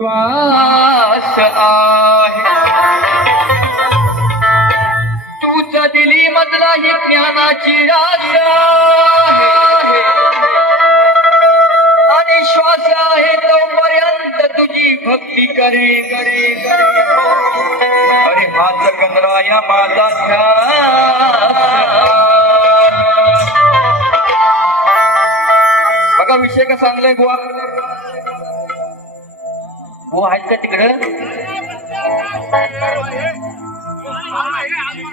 श्वास आहे तुझ दिली मधला ही ज्ञानाची रास आहे आणि श्वास आहे तोपर्यंत तुझी भक्ती करे करे अरे हात कंदराया माझा ध्यास बघा विषय कसा आणलाय बुवा वो आहेत का तिकडं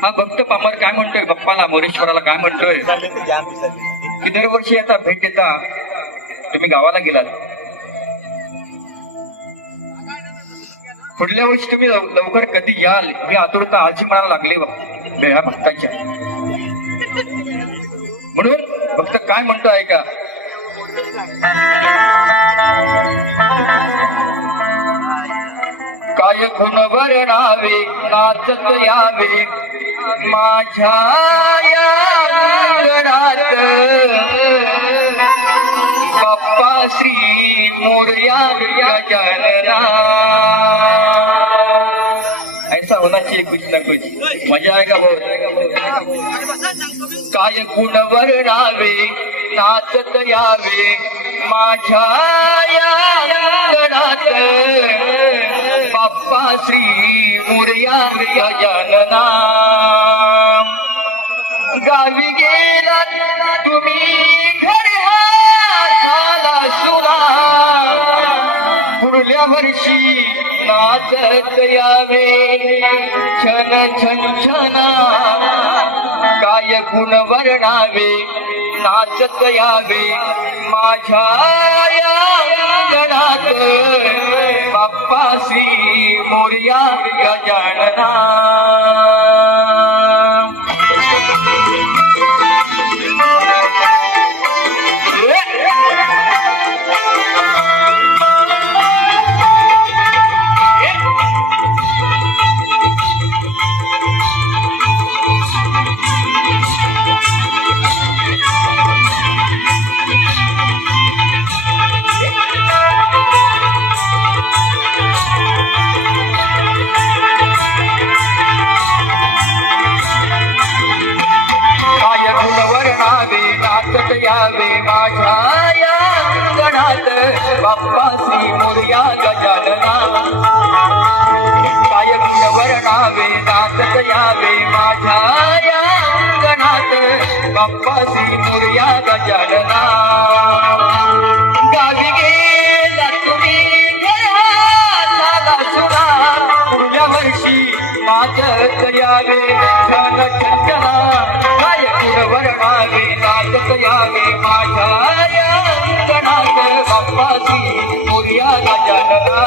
हा भक्त पामर काय म्हणतोय बाप्पाला मोरेश्वराला काय म्हणतोय की दरवर्षी आता भेट देता तुम्ही गावाला गेलात पुढल्या वर्षी तुम्ही लवकर कधी याल ही आतुरता आजी मला लागली वेळा भक्ताच्या म्हणून भक्त काय म्हणतो ऐका काय गुण वर्णावे नाचत यावे माझ्या या अंगणात बाप्पा श्री मोरया गजानना ऐसा होना चाहिए कुछ ना कुछ मजा आएगा बहुत काय गुण वर्णावे नाचत यावे माझ्या या अंगणात बाप्पा श्री मोरया गजानना गावी गेला तुम्ही घरी झाला सुना पुढल्या वर्षी नाचत यावे छन छन छना काय गुण वर्णावे नाचत यावे माझ्या या अंगणात बाप्पा श्री मोरया गजानना यावे माझ्या या अंगणात बाप्पा श्री मोरया गजानना काय गुण वर्णावे नाचत यावे माझ्या या अंगणात बाप्पा श्री मोरया गजानना गावी गेला तुम्ही झाला सुना पुढल्या वर्षी नाचत यावे छान छंदना काय गुण वर्णावे नाचत यावे माझ्या या अंगणात बाप्पा श्री मोरया गजानना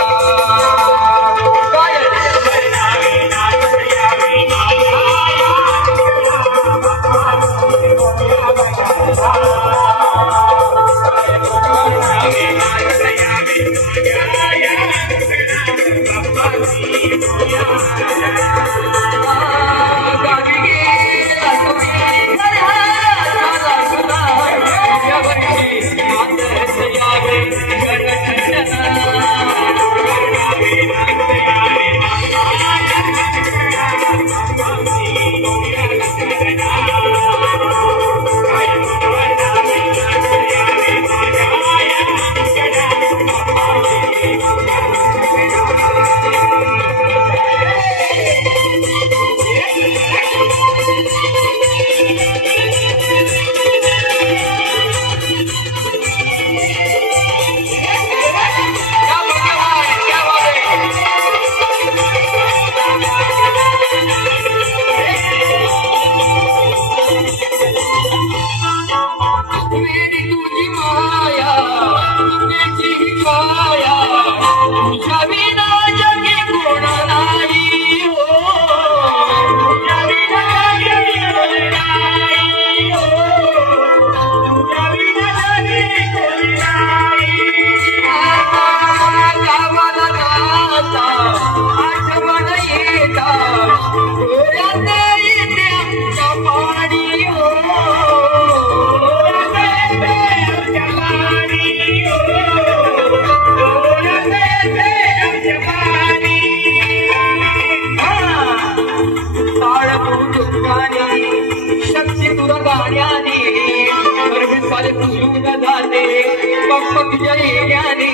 बाप्पा तुझ्या येण्याने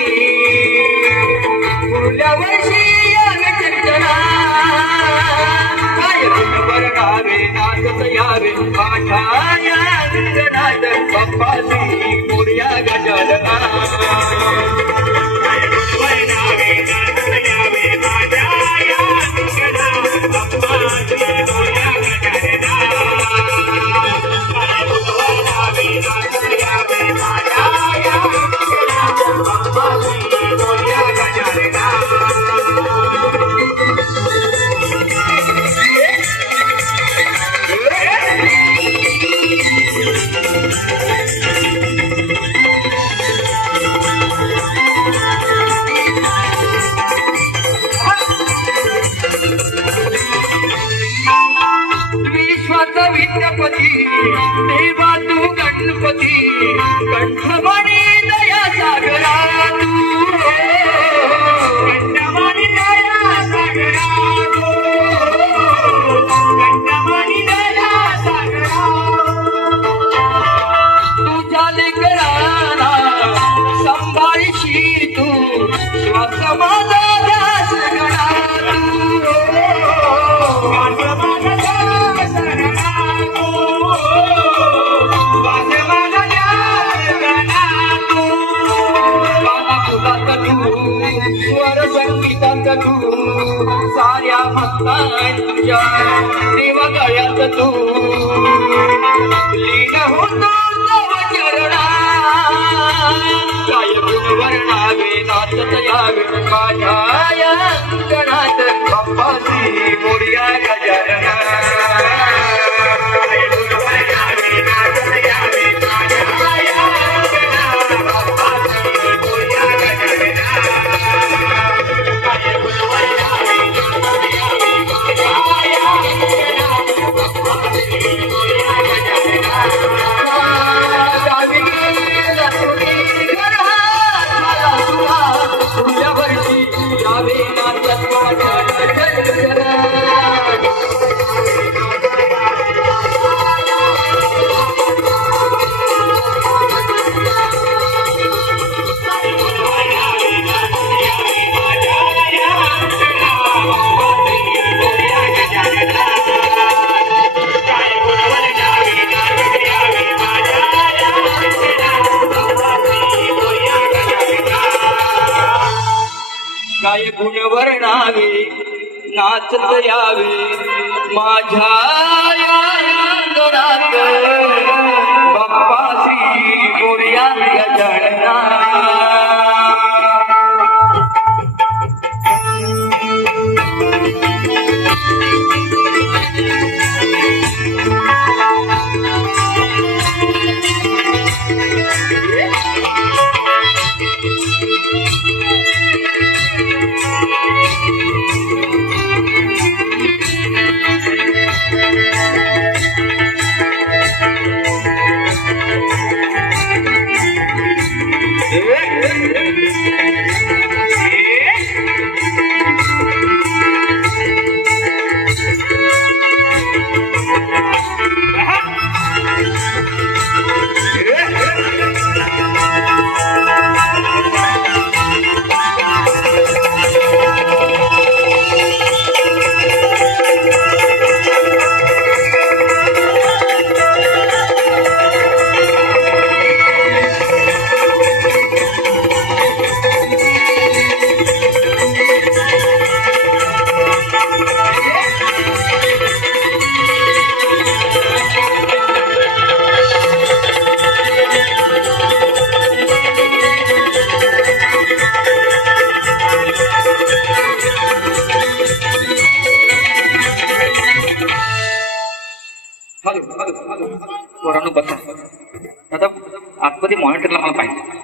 पुढल्या वर्षी यावे चर्चना काय वर्णावे नाचत यावे माझ्या या अंगणात बाप्पाची मोरया गजानना विद्यापती देवा तू गणपती कंठमणी दया सागरा तू कंठमणी दया सागरा कंठमणी दया सागरा तुझ्या लेकराला सांभाळशी तू श्वास माझा ध्यास गणा स्वर संगीतात तू साऱ्या भक्तांच्या देवा गळ्यात तू लीन होतो तव चरणा काय गुणवर्णावे नाचत यावे माझ्या या अंगणात बाप्पाची मोरया गजानना काय गुणवर्णावे नाचत यावे माझ्या या अंगणात बाप्पाची मोरया गजानना पोरांनो बसा आता आतमध्ये मॉनिटरला मला पाहिजे